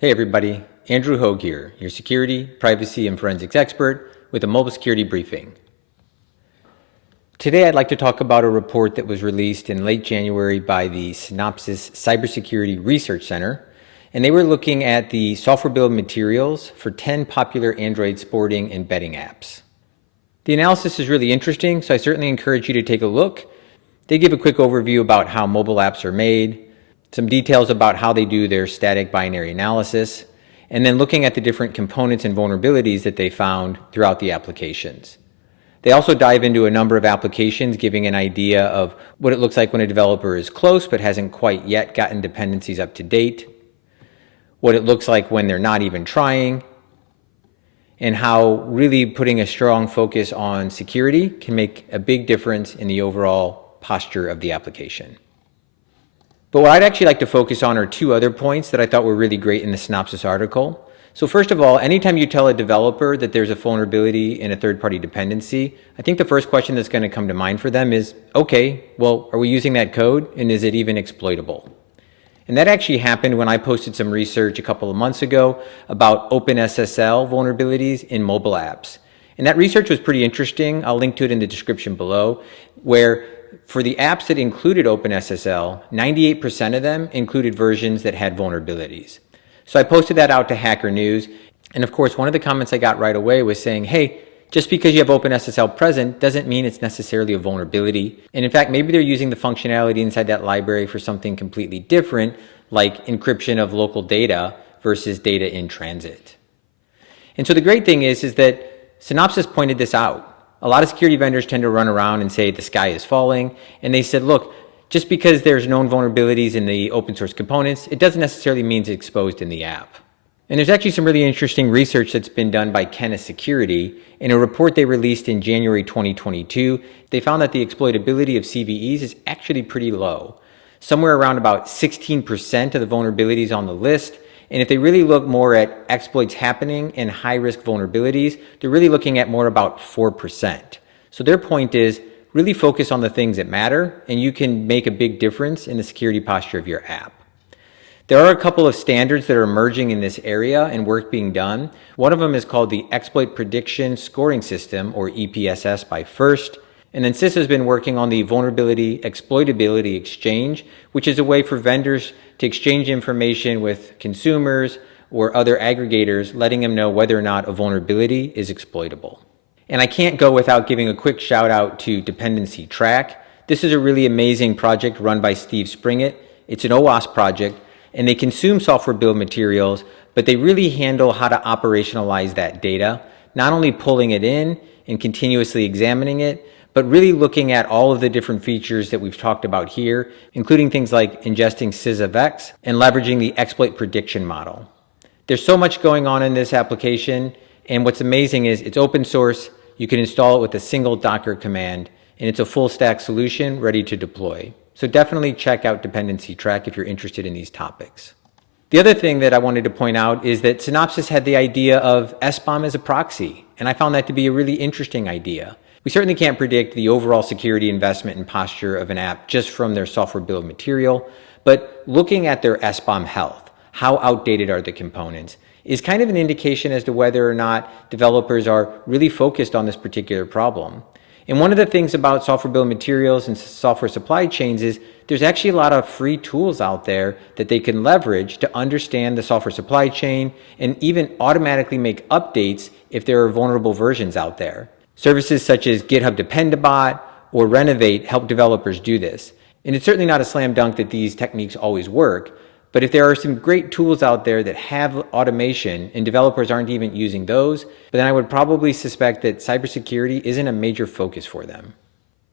Hey everybody, Andrew Hogue here, your security, privacy, and forensics expert with a mobile security briefing. Today I'd like to talk about a report that was released in late January by the Synopsys Cybersecurity Research Center, and they were looking at the software bill of materials for 10 popular Android sporting and betting apps. The analysis is really interesting, so I certainly encourage you to take a look. They give a quick overview about how mobile apps are made, some details about how they do their static binary analysis, and then looking at the different components and vulnerabilities that they found throughout the applications. They also dive into a number of applications, giving an idea of what it looks like when a developer is close but hasn't quite yet gotten dependencies up to date, what it looks like when they're not even trying, and how really putting a strong focus on security can make a big difference in the overall posture of the application. But what I'd actually like to focus on are two other points that I thought were really great in the Synopsys article. So first of all, anytime you tell a developer that there's a vulnerability in a third-party dependency, I think the first question that's going to come to mind for them is, okay, well, are we using that code and is it even exploitable? And that actually happened when I posted some research a couple of months ago about OpenSSL vulnerabilities in mobile apps. And that research was pretty interesting. I'll link to it in the description below, where for the apps that included OpenSSL, 98% of them included versions that had vulnerabilities. So I posted that out to Hacker News, and of course one of the comments I got right away was saying, hey, just because you have OpenSSL present doesn't mean it's necessarily a vulnerability. And in fact, maybe they're using the functionality inside that library for something completely different, like encryption of local data versus data in transit. And so the great thing is that Synopsys pointed this out. A lot of security vendors tend to run around and say the sky is falling, and they said, look, just because there's known vulnerabilities in the open source components, it doesn't necessarily mean it's exposed in the app. And there's actually some really interesting research that's been done by Kenna Security. In a report they released in January 2022, they found that the exploitability of CVEs is actually pretty low. Somewhere around about 16% of the vulnerabilities on the list. And if they really look more at exploits happening in high-risk vulnerabilities, they're really looking at more about 4%. So their point is really focus on the things that matter, and you can make a big difference in the security posture of your app. There are a couple of standards that are emerging in this area and work being done. One of them is called the Exploit Prediction Scoring System, or EPSS by FIRST. And then CISA has been working on the Vulnerability Exploitability Exchange, which is a way for vendors to exchange information with consumers or other aggregators, letting them know whether or not a vulnerability is exploitable. And I can't go without giving a quick shout out to Dependency-Track. This is a really amazing project run by Steve Springett. It's an OWASP project, and they consume software bill of materials, but they really handle how to operationalize that data, not only pulling it in and continuously examining it, but really looking at all of the different features that we've talked about here, including things like ingesting SysAvex and leveraging the exploit prediction model. There's so much going on in this application, and what's amazing is it's open source, you can install it with a single Docker command, and it's a full stack solution ready to deploy. So definitely check out Dependency-Track if you're interested in these topics. The other thing that I wanted to point out is that Synopsys had the idea of SBOM as a proxy, and I found that to be a really interesting idea. We certainly can't predict the overall security investment and posture of an app just from their software bill of material, but looking at their SBOM health, how outdated are the components, is kind of an indication as to whether or not developers are really focused on this particular problem. And one of the things about software bill of materials and software supply chains is there's actually a lot of free tools out there that they can leverage to understand the software supply chain and even automatically make updates if there are vulnerable versions out there. Services such as GitHub Dependabot or Renovate help developers do this. And it's certainly not a slam dunk that these techniques always work, but if there are some great tools out there that have automation and developers aren't even using those, then I would probably suspect that cybersecurity isn't a major focus for them.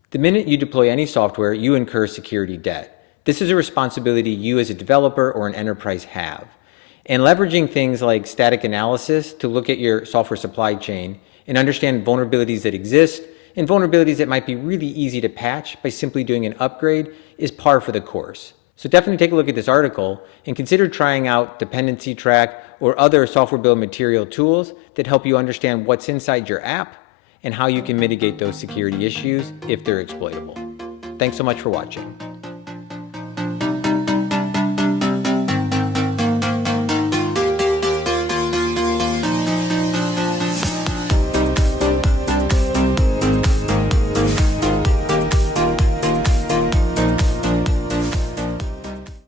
The minute you deploy any software, you incur security debt. This is a responsibility you as a developer or an enterprise have. And leveraging things like static analysis to look at your software supply chain and understand vulnerabilities that exist and vulnerabilities that might be really easy to patch by simply doing an upgrade is par for the course. So definitely take a look at this article and consider trying out Dependency-Track or other software bill of material tools that help you understand what's inside your app and how you can mitigate those security issues if they're exploitable. Thanks so much for watching.